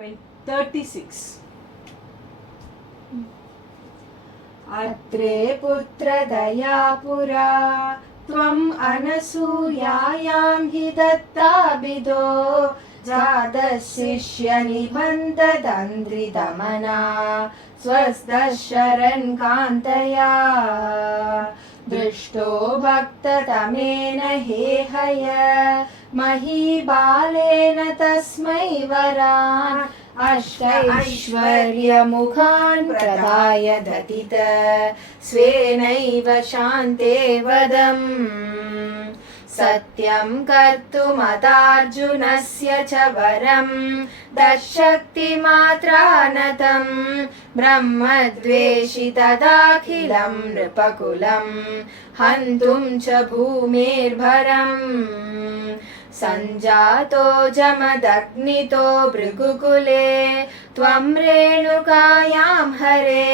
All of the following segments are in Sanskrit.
36. अत्रे पुत्रदया पुरा त्वम् अनसूयायां हि दत्ताभिदो जातशिष्यनिबन्धदन्द्रिदमना स्वस्तशरन् कान्तया दृष्टो भक्ततमेन हेहय महीबालेन तस्मै वरान् अष्टैश्वर्यमुखान् प्रदाय दतित स्वेनैव शान्ते वदम् सत्यं कर्तुमतार्जुनस्य च वरं दशक्तिमात्रानतं ब्रह्मद्वेषि तदाखिलं नृपकुलं हन्तुं च भूमेर्भरम् सञ्जातो जमदग्नितो भृगुकुले त्वं रेणुकायां हरे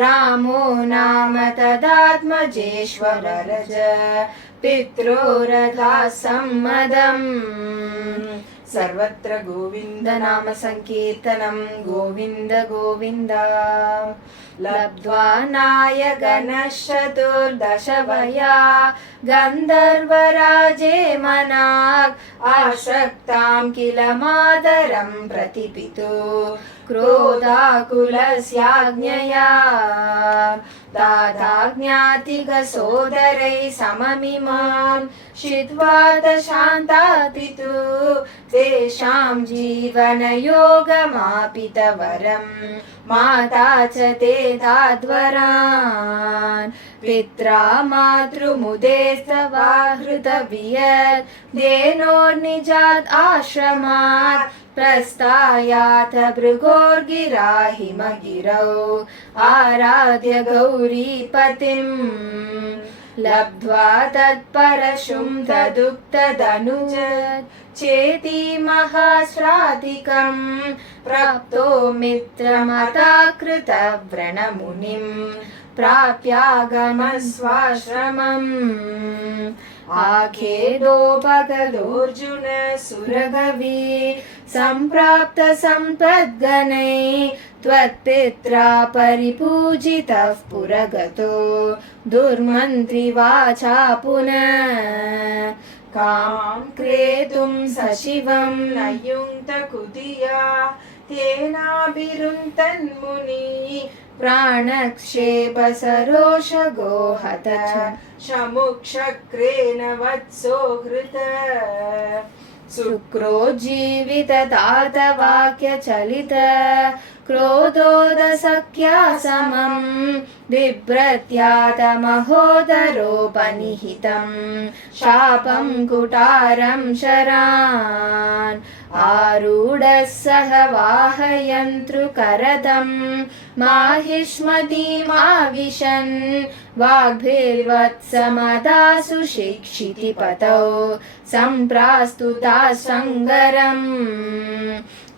रामो नाम तदात्मजेश्वररज पित्रोरथा सम्मदम् सर्वत्र गोविन्द नाम संकीर्तनं गोविन्द गोविन्द लब्ध्वा नायकनश्चतुर्दशवया गन्धर्वराजे मनाक् आसक्तां किल मातरं प्रतिपितु क्रोधाकुलस्याज्ञया दादाज्ञातिकसोदरैः सममिमां शित्वा दशान्तापितु तेषां जीवनयोगमापितवरं माता च ते ताद्वरान् पित्रा मातृमुदेस्तवा हृतवियत् धेनोर्निजात् आश्रमात् प्रस्थायाथ भृगोर्गिरा हिमगिरौ आराध्य गौरीपतिम् लब्ध्वा तत्परशुं तदुक्तदनुज चेति महाश्रादिकं प्राप्तो मित्रमताकृतव्रणमुनिं प्राप्यागमस्वाश्रमम् आखेदो भगदोऽर्जुन सुरगवी सम्प्राप्त सम्पद्गणैः त्वत्पित्रा परिपूजितः पुरगतो दुर्मन्त्रिवाचा पुनः कां क्रेतुं सशिवं न युङ्क्तकुधिया तेनाभिरुन्तन्मुनि प्राणक्षेपसरोषगो हत शमुक्षक्रेण वत्सो हृत सुक्रोज्जीविततातवाक्यचलित क्रोधोदसख्या समं बिभ्रत्यातमहोदरोपनिहितं शापं कुटारं शरान् आरूढः सह वाहयन्तृकरदं माहिष्मतीमाविशन् वाग्भिर्वत्समदासु शिक्षितिपतौ सम्प्रास्तुता सङ्गरम्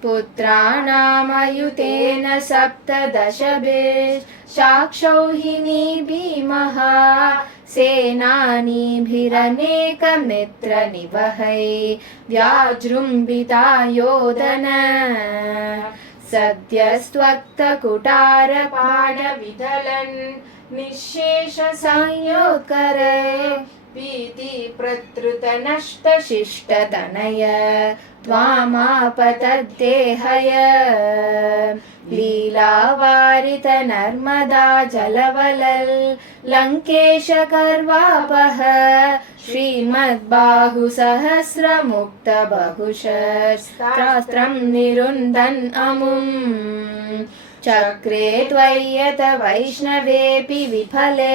पुत्राणामयुतेन सप्तदशभिः साक्षौहिणी भीमः सेनानीभिरनेकमित्रनिवहै व्याजृम्भिता योधन सद्यस्त्वक्तकुटारपाणविदलन् निःशेषसंयोत्करे भीति प्रतृतनष्टशिष्टतनय त्वामापतद्देहय लीलावारित नर्मदा जलवलल् लङ्केशकर्वापः श्रीमद्बाहुसहस्रमुक्तबहुशस्त्रास्त्रं निरुन्धन् अमुम् चक्रे त्वय्यत वैष्णवेऽपि विफले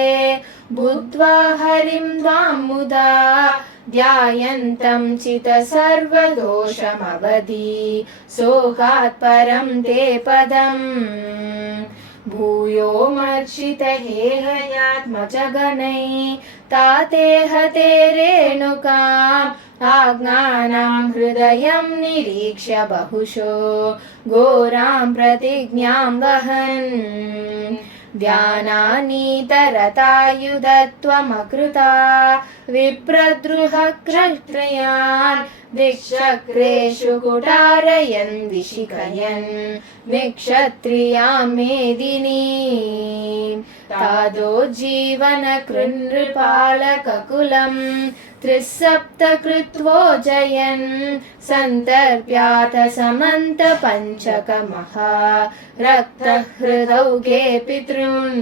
बुद्ध्वा हरिं त्वां मुदा ध्यायन्तं चित्तसर्वदोषमवधि सोहात् परं ते पदम् भूयो मर्षितहेहयात्मजगणैः ताते हते रेणुकाम् आज्ञानां हृदयं निरीक्ष्य बहुशो घोरां प्रतिज्ञां वहन् ध्यानानीतरतायुधत्वमकृता विप्रद्रुहक्रत्रयान् दिक्चक्रेषु कुटारयन् विशिखयन् विक्षत्रियां मेदिनीं तादोज्जीवनकृन्नृपालककुलं त्रिसप्तकृत्वो जयन् सन्तर्प्याथ समन्तपञ्चकमहा रक्तहृदौघे पितॄन्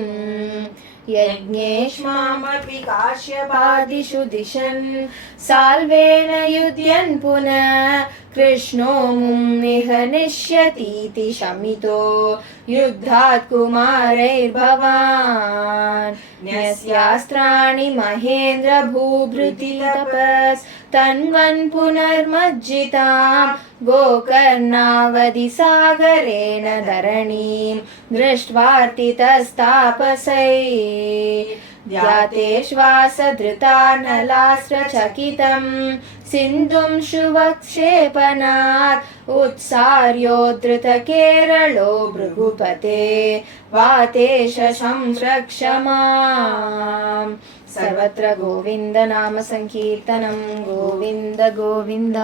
यज्ञेष्मामपि काश्यपादिषु दिशन् साल्वेन युध्यन् पुनः कृष्णो मुं निहनिष्यतीति शमितो युद्धात् कुमारैर्भवान् न्यस्यास्त्राणि महेन्द्र भूभृतितपस् तन्वन् पुनर्मज्जितां गोकर्णावधिसागरेण धरणीं दृष्ट्वार्तितस्तापसै ध्यातेश्वासधृतानलास्त्रचकितं सिन्धुं शुवक्षेपणात् उत्सार्योद्धृतकेरलो भृगुपते वातेश संरक्ष माम्। सर्वत्र गोविन्द नाम संकीर्तनं गोविन्द गोविन्द।